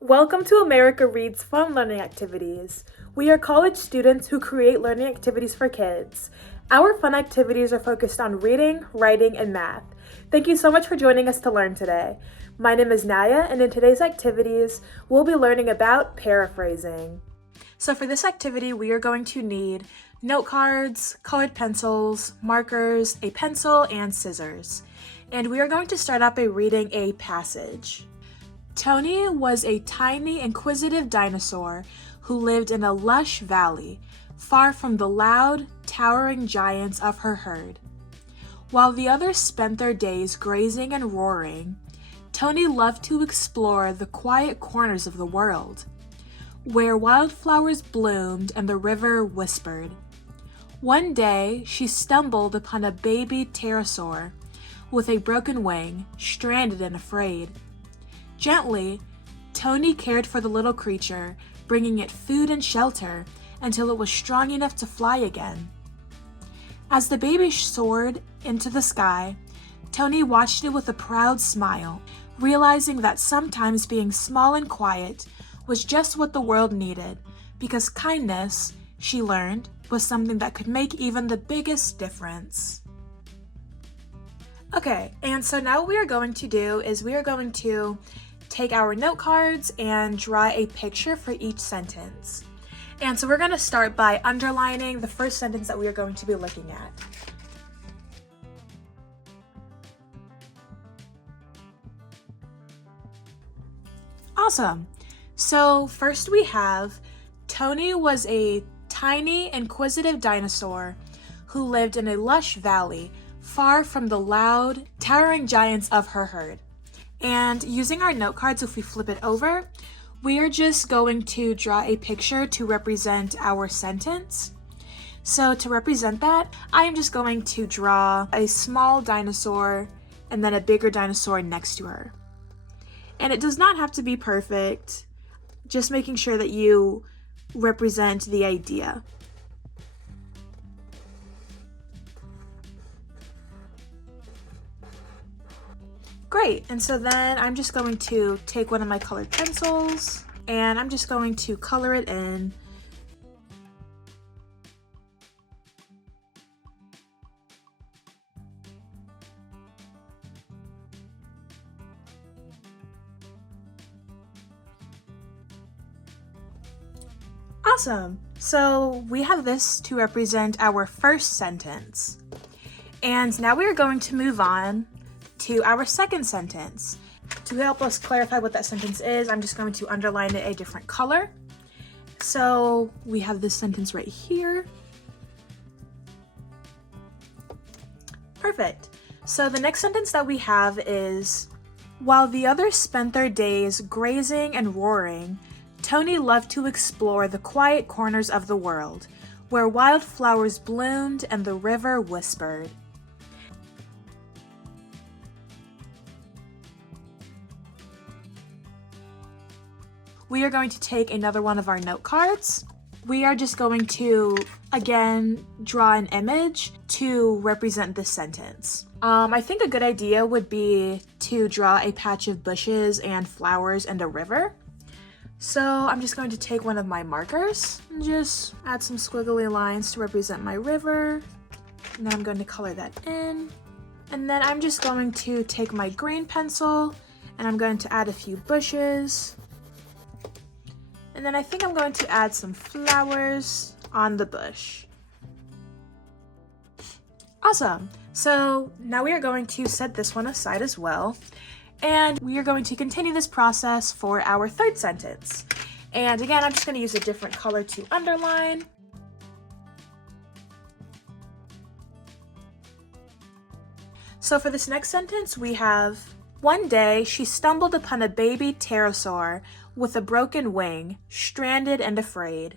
Welcome to America Reads Fun Learning Activities. We are college students who create learning activities for kids. Our fun activities are focused on reading, writing, and math. Thank you so much for joining us to learn today. My name is Naya, and in today's activities, we'll be learning about paraphrasing. So for this activity, we are going to need note cards, colored pencils, markers, a pencil, and scissors. And we are going to start out by reading a passage. Tony was a tiny, inquisitive dinosaur who lived in a lush valley, far from the loud, towering giants of her herd. While the others spent their days grazing and roaring, Tony loved to explore the quiet corners of the world, where wildflowers bloomed and the river whispered. One day, she stumbled upon a baby pterosaur with a broken wing, stranded and afraid. Gently, Tony cared for the little creature, bringing it food and shelter until it was strong enough to fly again. As the baby soared into the sky, Tony watched it with a proud smile, realizing that sometimes being small and quiet was just what the world needed, because kindness, she learned, was something that could make even the biggest difference. Okay, and so now what we are going to do is we are going to take our note cards and draw a picture for each sentence. And so we're going to start by underlining the first sentence that we are going to be looking at. Awesome. So first we have, Tony was a tiny, inquisitive dinosaur who lived in a lush valley, far from the loud, towering giants of her herd. And using our note cards, if we flip it over, we are just going to draw a picture to represent our sentence. So to represent that, I am just going to draw a small dinosaur and then a bigger dinosaur next to her. And it does not have to be perfect, just making sure that you represent the idea. Great, and so then I'm just going to take one of my colored pencils and I'm just going to color it in. Awesome, so we have this to represent our first sentence. And now we are going to move on to our second sentence. To help us clarify what that sentence is, I'm just going to underline it a different color. So we have this sentence right here. Perfect. So the next sentence that we have is, while the others spent their days grazing and roaring, Tony loved to explore the quiet corners of the world, where wildflowers bloomed and the river whispered. We are going to take another one of our note cards. We are just going to, again, draw an image to represent this sentence. I think a good idea would be to draw a patch of bushes and flowers and a river. So I'm just going to take one of my markers and just add some squiggly lines to represent my river. And then I'm going to color that in. And then I'm just going to take my green pencil and I'm going to add a few bushes. And then I think I'm going to add some flowers on the bush. Awesome. So now we are going to set this one aside as well. And we are going to continue this process for our third sentence. And again, I'm just going to use a different color to underline. So for this next sentence, we have, one day she stumbled upon a baby pterosaur with a broken wing, stranded and afraid.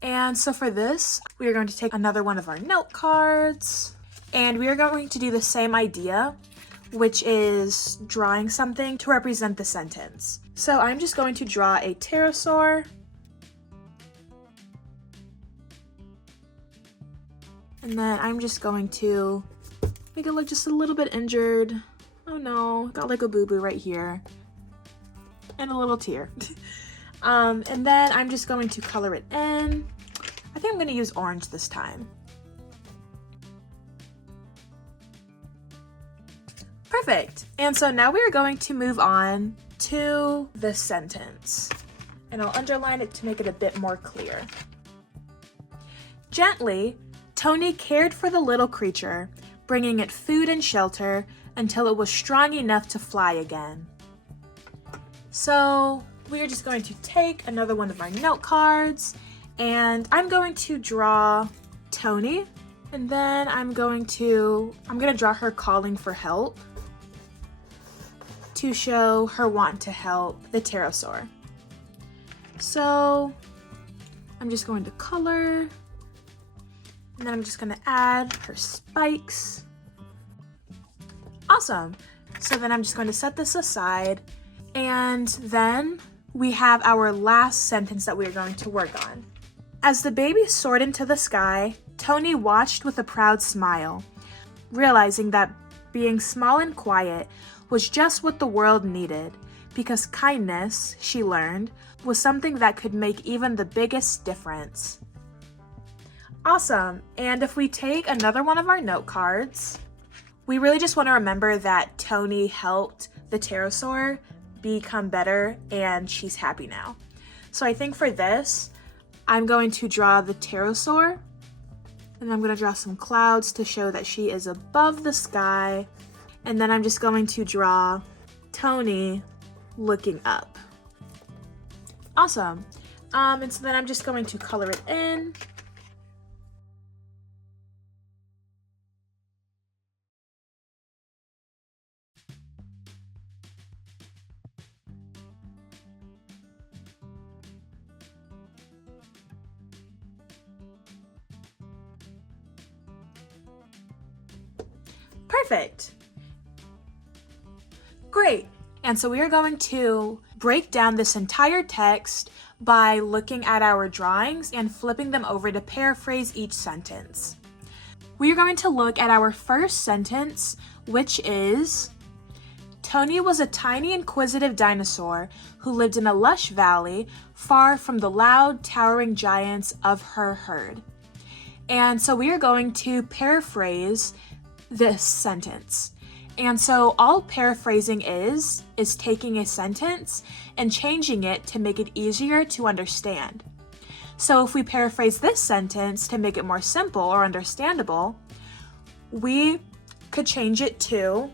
And so for this, we are going to take another one of our note cards, and we are going to do the same idea, which is drawing something to represent the sentence. So I'm just going to draw a pterosaur. And then I'm just going to make it look just a little bit injured. Oh no, got like a boo-boo right here. and a little tear. And then I'm just going to color it in. I think I'm going to use orange this time. Perfect. And so now we are going to move on to this sentence. And I'll underline it to make it a bit more clear. Gently, Tony cared for the little creature, bringing it food and shelter until it was strong enough to fly again. So we are just going to take another one of our note cards, and I'm going to draw Tony, and then I'm going to draw her calling for help to show her want to help the pterosaur. So I'm just going to color, and then I'm just going to add her spikes. Awesome. So then I'm just going to set this aside, and then we have our last sentence that we are going to work on. As the baby soared into the sky, Tony watched with a proud smile, realizing that being small and quiet was just what the world needed, because kindness, she learned, was something that could make even the biggest difference. Awesome. And if we take another one of our note cards, we really just want to remember that Tony helped the pterosaur become better and she's happy now. So I think for this, I'm going to draw the pterosaur, and I'm going to draw some clouds to show that she is above the sky. And then I'm just going to draw Tony looking up. Awesome. And so then I'm just going to color it in. Perfect. Great. And so we are going to break down this entire text by looking at our drawings and flipping them over to paraphrase each sentence. We are going to look at our first sentence, which is, Tony was a tiny inquisitive dinosaur who lived in a lush valley far from the loud, towering giants of her herd. And so we are going to paraphrase this sentence. And so all paraphrasing is taking a sentence and changing it to make it easier to understand. So if we paraphrase this sentence to make it more simple or understandable, we could change it to,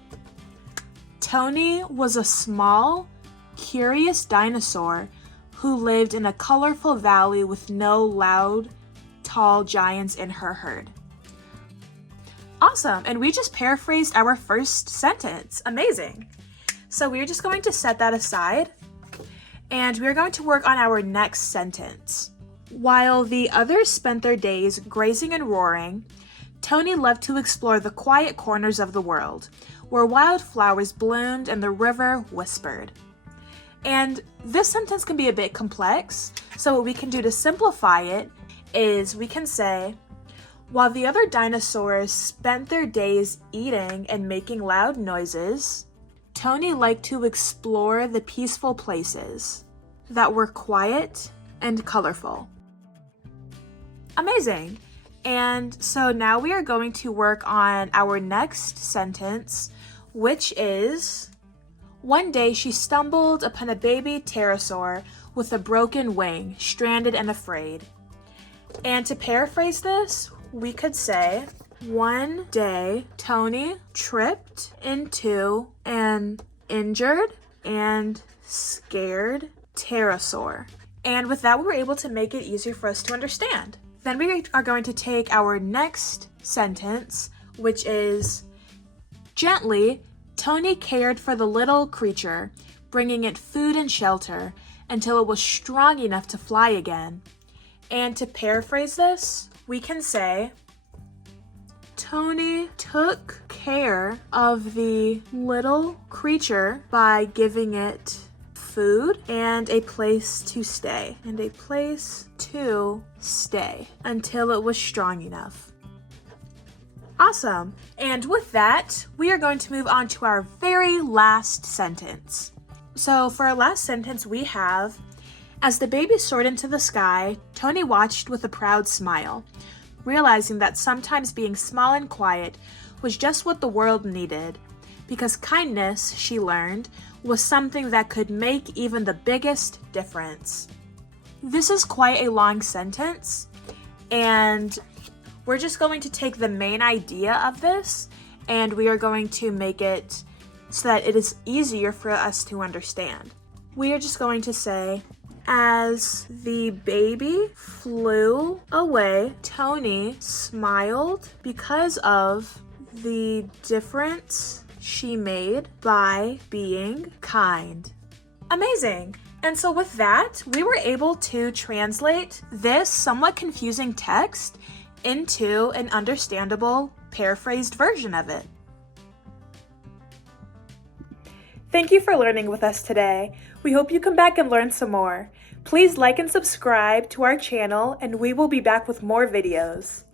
Tony was a small, curious dinosaur who lived in a colorful valley with no loud, tall giants in her herd. Awesome, and we just paraphrased our first sentence. Amazing. So we're just going to set that aside, and we're going to work on our next sentence. While the others spent their days grazing and roaring, Tony loved to explore the quiet corners of the world, where wildflowers bloomed and the river whispered. And this sentence can be a bit complex, so what we can do to simplify it is we can say, while the other dinosaurs spent their days eating and making loud noises, Tony liked to explore the peaceful places that were quiet and colorful. Amazing! And so now we are going to work on our next sentence, which is, one day she stumbled upon a baby pterosaur with a broken wing, stranded and afraid. And to paraphrase this, we could say, one day Tony tripped into an injured and scared pterosaur. And with that, we were able to make it easier for us to understand. Then we are going to take our next sentence, which is, gently, Tony cared for the little creature, bringing it food and shelter until it was strong enough to fly again. And to paraphrase this, we can say, Tony took care of the little creature by giving it food and a place to stay, until it was strong enough. Awesome. And with that, we are going to move on to our very last sentence. So for our last sentence we have, as the baby soared into the sky, Tony watched with a proud smile, realizing that sometimes being small and quiet was just what the world needed, because kindness, she learned, was something that could make even the biggest difference. This is quite a long sentence, and we're just going to take the main idea of this and we are going to make it so that it is easier for us to understand. We are just going to say, as the baby flew away, Tony smiled because of the difference she made by being kind. Amazing! And so with that, we were able to translate this somewhat confusing text into an understandable, paraphrased version of it. Thank you for learning with us today. We hope you come back and learn some more. Please like and subscribe to our channel, and we will be back with more videos.